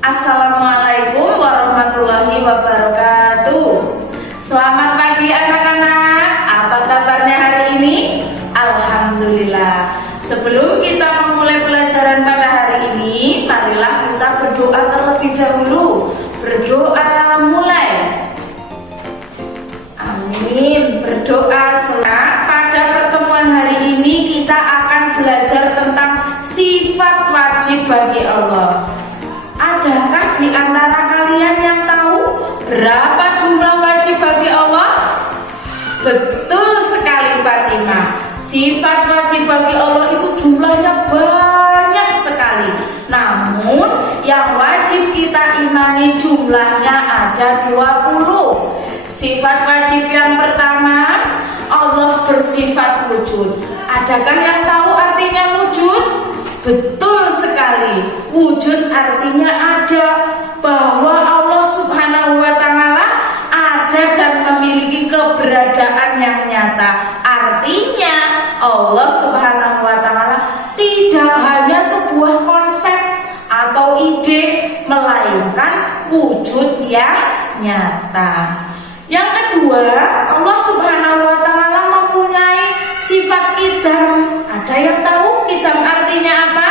Assalamualaikum warahmatullahi wabarakatuh. Selamat pagi anak-anak. Apa kabarnya hari ini? Alhamdulillah. Sebelum kita memulai pelajaran pada hari ini, marilah kita berdoa terlebih dahulu. Berdoa mulai. Amin. Berdoa pada pertemuan hari ini kita akan belajar tentang sifat wajib bagi Allah. Adakah di antara kalian yang tahu berapa jumlah wajib bagi Allah? Betul sekali Fatimah. Sifat wajib bagi Allah itu jumlahnya banyak sekali. Namun yang wajib kita imani jumlahnya ada 20. Sifat wajib yang pertama, Allah bersifat wujud. Adakah yang tahu artinya wujud? Betul sekali. Wujud artinya ada, bahwa Allah Subhanahu wa ta'ala ada dan memiliki keberadaan yang nyata. Artinya Allah Subhanahu wa ta'ala tidak hanya sebuah konsep atau ide, melainkan wujud yang nyata. Yang kedua, Allah Subhanahu wa ta'ala mempunyai sifat qidam. Ada yang tahu qidam artinya apa?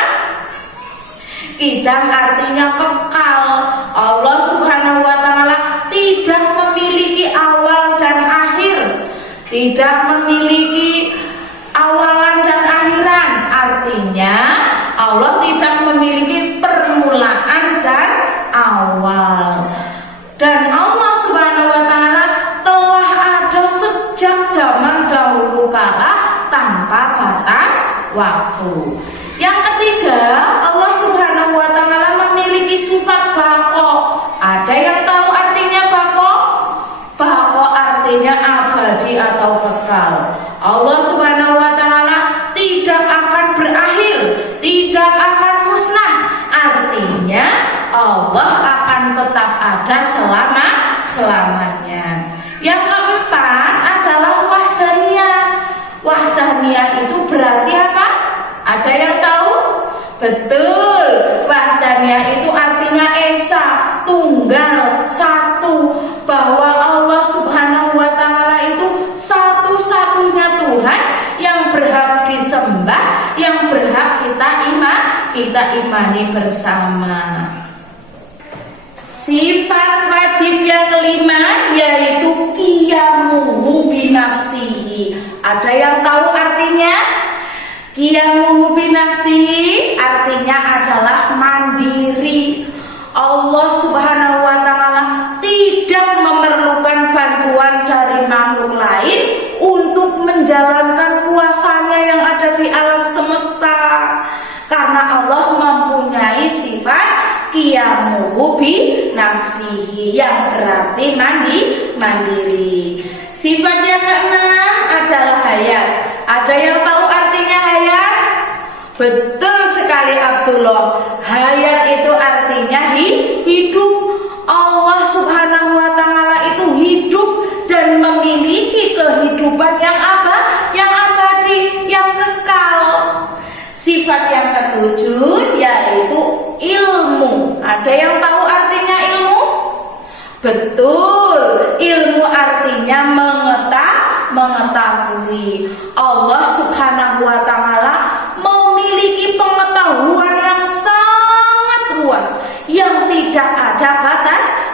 Qidam artinya kekal. Allah Subhanahu wa ta'ala tidak memiliki awal dan akhir, tidak memiliki awalan dan akhiran. Artinya Allah tidak memiliki permulaan dan awal. Dan Allah Subhanahu wa ta'ala telah ada sejak zaman dahulu kala tanpa batas waktu. Yang ketiga, Allah Subhanahu wa ta'ala memiliki sifat baqo. Ada yang tahu artinya baqo? Baqo artinya abadi atau kekal. Allah Subhanahu wa ta'ala tidak akan berakhir, tidak akan musnah. Artinya Allah akan tetap ada selama-selamanya. Yang keempat adalah wahdaniyah. Wahdaniyah itu berarti apa? Ada yang tahu? Betul. Wahdaniyah itu artinya esa, tunggal, satu. Bahwa Allah Subhanahu wa ta'ala itu satu-satunya Tuhan yang berhak disembah, yang berhak kita imani bersama. Sifat wajib yang kelima yaitu qiyamuhu binafsihi. Ada yang tahu artinya? Qiyamuhu binafsihi artinya adalah mandiri. Allah Subhanahu wa ta'ala tidak memerlukan bantuan dari makhluk lain untuk menjalankan kuasanya yang ada di alam semesta. Karena Allah mempunyai sifat qiyamuhu binafsihi yang berarti mandiri. Sifat yang keenam adalah hayat. Ada yang tahu artinya hayat? Betul sekali Abdullah. Hayat itu artinya hidup. Allah Subhanahu wa ta'ala itu hidup dan memiliki kehidupan yang abadi, yang kekal. Sifat yang ketujuh yaitu ilmu. Ada yang tahu artinya ilmu? Betul. Ilmu artinya mengetahui. Allah Subhanahu wa ta'ala memiliki pengetahuan yang sangat luas, yang tidak ada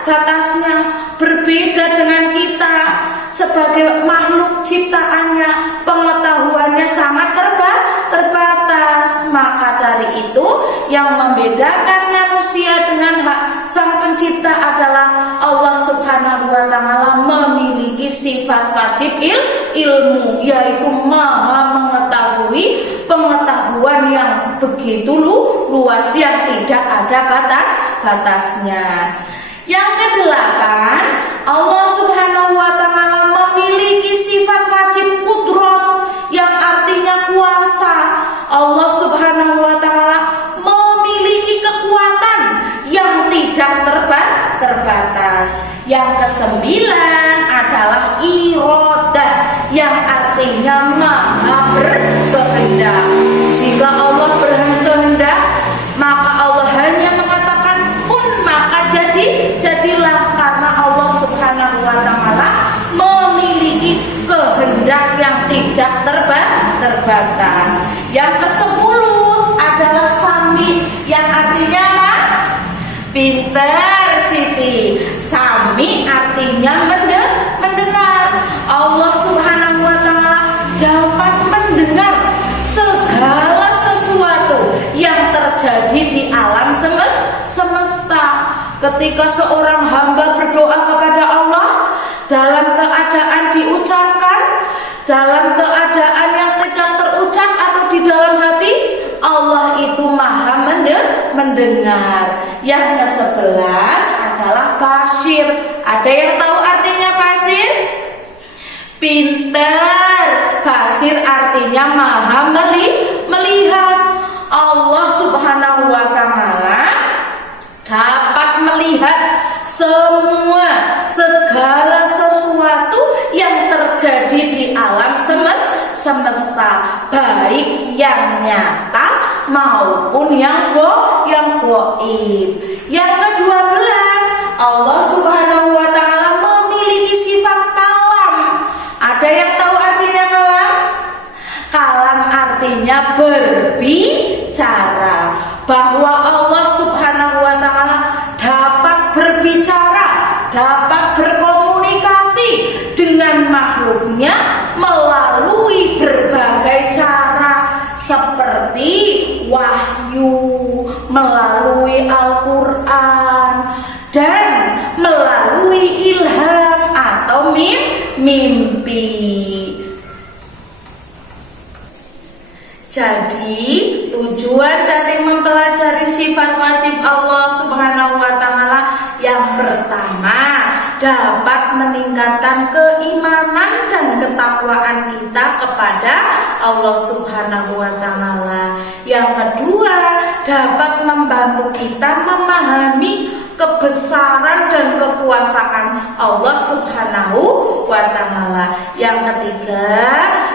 batasnya. Berbeda dengan kita sebagai makhluk ciptaannya, pengetahuannya sangat terbatas. Maka dari itu yang membedakan manusia dengan sang pencipta adalah Allah Subhanahu wa ta'ala memiliki sifat wajib ilmu, yaitu maha mengetahui, pengetahuan yang begitu luas, yang tidak ada batasnya. Yang kedelapan, Allah Subhanahu wa ta'ala memiliki sifat wajib qudrat yang artinya kuasa. Allah Subhanahu wa ta'ala memiliki kekuatan yang tidak terbatas. Yang kesembilan adalah iradah yang artinya maha berkehendak. Jika Allah berkehendak, maka Allah hanya mengatakan kun tidak terbatas. Yang ke-10 adalah sami, yang artinya apa? Pinter Siti. Sami artinya mendengar. Allah Subhanahu wa ta'ala dapat mendengar segala sesuatu yang terjadi di alam semesta. Ketika seorang hamba berdoa kepada Allah, dalam keadaan diucapkan, dalam keadaan yang tidak terucap atau di dalam hati, Allah itu maha mendengar. Yang ke-11 adalah basir. Ada yang tahu artinya basir? Pinter. Basir artinya maha melihat. Allah Subhanahu wa ta'ala dapat melihat segala sesuatu yang terjadi di alam semesta, baik yang nyata maupun yang gaib. Yang ke-12, Allah Subhanahu wa ta'ala memiliki sifat kalam. Ada yang tahu artinya kalam? Kalam artinya berbicara, bahwa Allah Subhanahu wa ta'ala dapat berbicara, dapat berkomunikasi dengan makhluknya melalui berbagai cara, seperti wahyu, melalui Al-Quran, dan melalui ilham atau mimpi. Jadi tujuan dari mempelajari sifat wajib Allah Subhanahu wa ta'ala yang pertama, dapat meningkatkan keimanan dan ketakwaan kita kepada Allah Subhanahu wa ta'ala. Yang kedua, dapat membantu kita memahami kebesaran dan kekuasaan Allah Subhanahu wa ta'ala. Yang ketiga,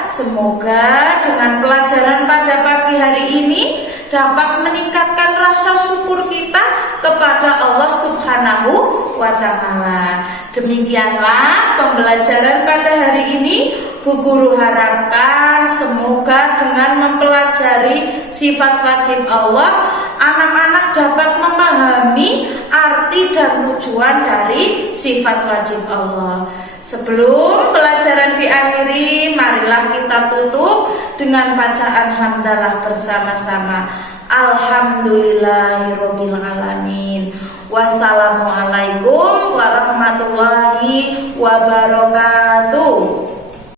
semoga dengan pelajaran pada pagi hari ini dapat meningkatkan rasa syukur kita kepada Allah Subhanahu wa ta'ala. Demikianlah pembelajaran pada hari ini. Bu Guru harapkan semoga dengan mempelajari sifat wajib Allah, anak-anak dapat memahami arti dan tujuan dari sifat wajib Allah. Sebelum pelajaran diakhiri, marilah kita tutup dengan bacaan hamdalah bersama-sama. Alhamdulillahirabbil alamin. Wassalamualaikum warahmatullahi wabarakatuh.